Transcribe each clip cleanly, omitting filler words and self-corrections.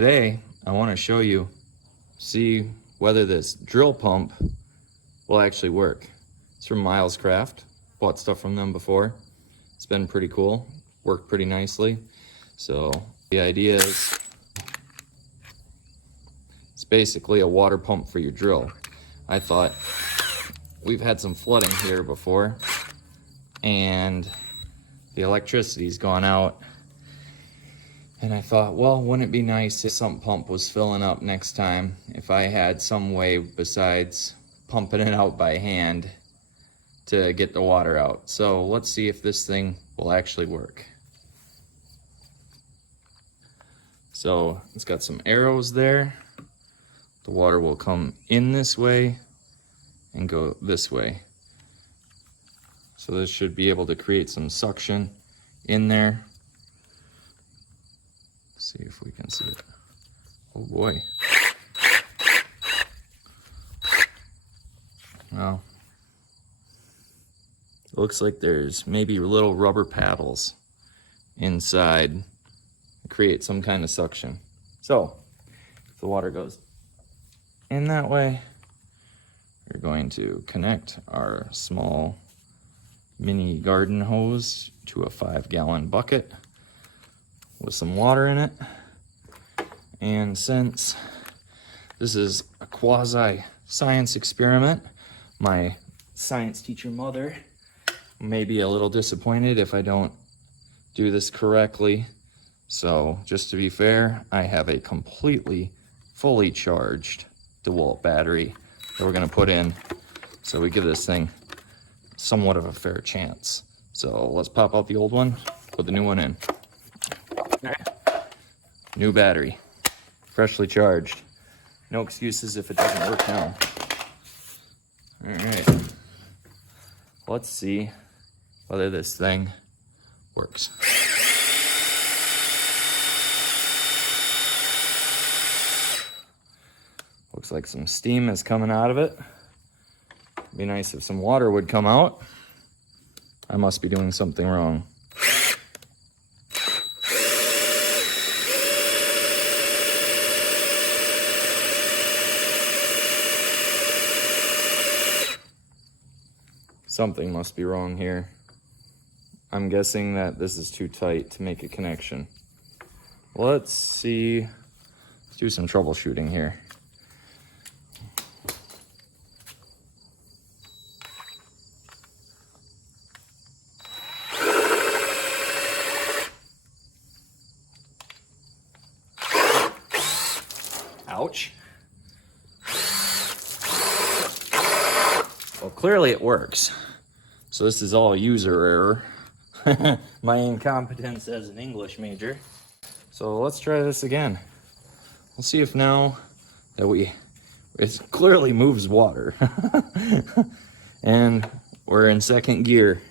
today I want to show you, see whether this drill pump will actually work. It's from Miles Craft. Bought stuff from them before. It's been pretty cool. Worked pretty nicely. So the idea is it's basically a water pump for your drill. I thought we've had some flooding here before and the electricity's gone out. And I thought, well, wouldn't it be nice if some pump was filling up next time, if I had some way besides pumping it out by hand to get the water out. So let's see if this thing will actually work. So it's got some arrows there. The water will come in this way and go this way. So this should be able to create some suction in there. See if we can see it. Oh boy. Well, it looks like there's maybe little rubber paddles inside to create some kind of suction. So if the water goes in that way, we're going to connect our small mini garden hose to a 5-gallon bucket with some water in it. And since this is a quasi-science experiment, my science teacher mother may be a little disappointed if I don't do this correctly. So just to be fair, I have a completely fully charged DeWalt battery that we're gonna put in, so we give this thing somewhat of a fair chance. So let's pop out the old one, put the new one in. New battery, freshly charged. No excuses if it doesn't work now. All right, let's see whether this thing works. Looks like some steam is coming out of it. It'd be nice if some water would come out. I must be doing something wrong. Something must be wrong here. I'm guessing that this is too tight to make a connection. Let's see. Let's do some troubleshooting here. Ouch. Well, clearly it works. So this is all user error. My incompetence as an English major. So let's try this again. We'll see if now that it clearly moves water. And we're in second gear.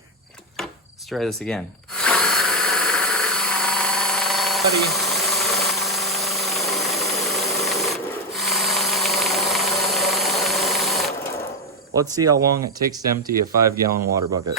Let's try this again. Buddy. Let's see how long it takes to empty a 5-gallon water bucket.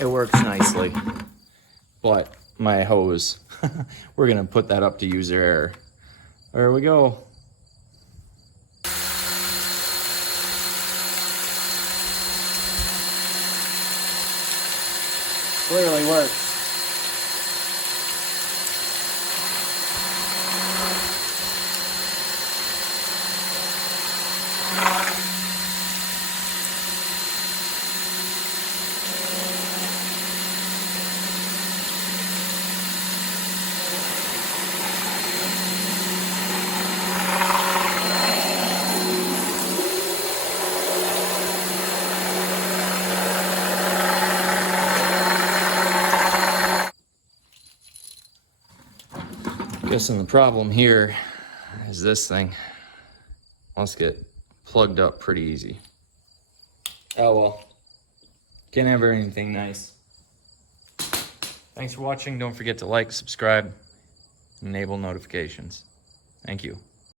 It works nicely, but my hose, we're gonna put that up to user error. There we go. clearly works. Guessing the problem here is this thing must get plugged up pretty easy. Oh well, can't have anything nice. Thanks for watching. Don't forget to like, subscribe, enable notifications. Thank you.